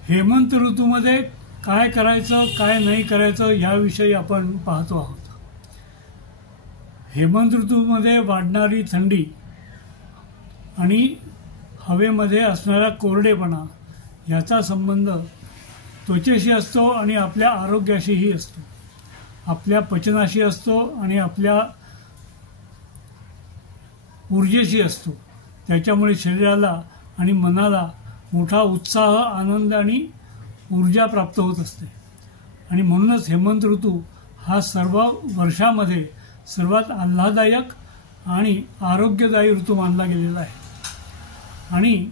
हेमंत ऋतूमध्ये काय करायचं काय नाही करायचं याविषयी आपण पाहतो आहोत। हेमंत ऋतूमध्ये वाढणारी थंडी आणि हवेमध्ये असणारा कोरडेपणा याचा संबंध त्वचेशी असतो आणि आपल्या आरोग्याशीही असतो, आपल्या पचनाशी असतो आणि आपल्या ऊर्जेशी असतो। त्याच्यामुळे शरीराला आणि मनाला मोठा उत्साह, आनंद आणि ऊर्जा प्राप्त होत असते आणि म्हणूनच हेमंत ऋतू हा सर्व वर्षामध्ये सर्वात आल्हाददायक आणि आरोग्यदायी ऋतू मानला गेलेला आहे। आणि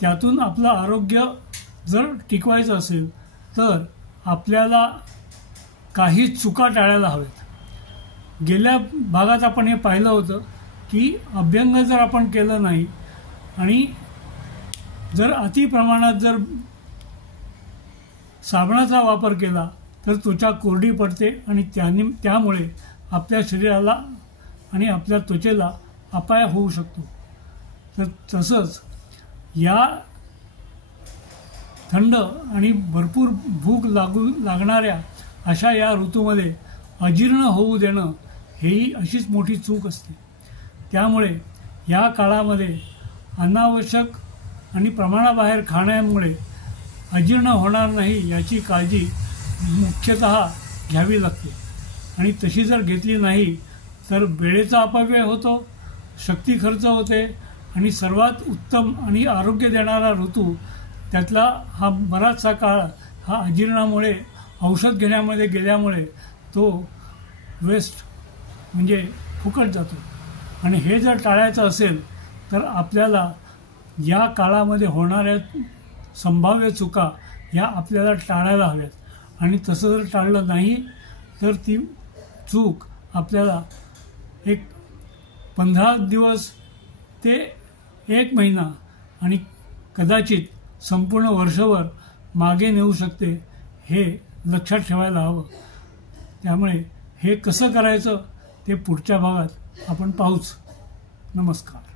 त्यातून आपलं आरोग्य जर टिकवायचं असेल तर आपल्याला काही चुका टाळायला हव्यात। गेल्या भागात आपण हे पाहिलं होतं की अभ्यंग जर आपण केलं नाही आणि जर अति प्रमाणात जर साबणाचा वापर केला तर त्वचा कोरडी पडते आणि त्यामुळे आपल्या शरीराला आणि आपल्या त्वचेला अपाय होऊ शकतो। तर तसंच या थंड आणि भरपूर भूक लागणाऱ्या अशा या ऋतूमध्ये अजीर्ण होऊ देणं हेही अशीच मोठी चूक असते। त्यामुळे या काळामध्ये अनावश्यक आणि प्रमाणाबाहेर खाण्यामुळे अजीर्ण होणार नाही याची काळजी मुख्यतः घ्यावी लागते आणि तशी जर घेतली नाही तर वेळेचा अपव्यय होतो, शक्ती खर्च होते आणि सर्वात उत्तम आणि आरोग्य देणारा ऋतू त्यातला हा बराचसा काळ हा अजीर्णामुळे औषध घेण्यामध्ये गेल्यामुळे तो वेस्ट म्हणजे फुकट जातो। आणि हे जर टाळायचं असेल तर आपल्याला या काळामध्ये होणाऱ्या संभाव्य चुका या आपल्याला टाळायला हव्यात आणि तसं जर टाळलं नाही तर ती चूक आपल्याला एक 15 दिवस ते 1 महिना आणि कदाचित संपूर्ण वर्षभर मागे नेऊ शकते, हे लक्षात ठेवायला हवं। त्यामुळे हे कसं करायचं ते पुढच्या भागात आपण पाहूच। नमस्कार।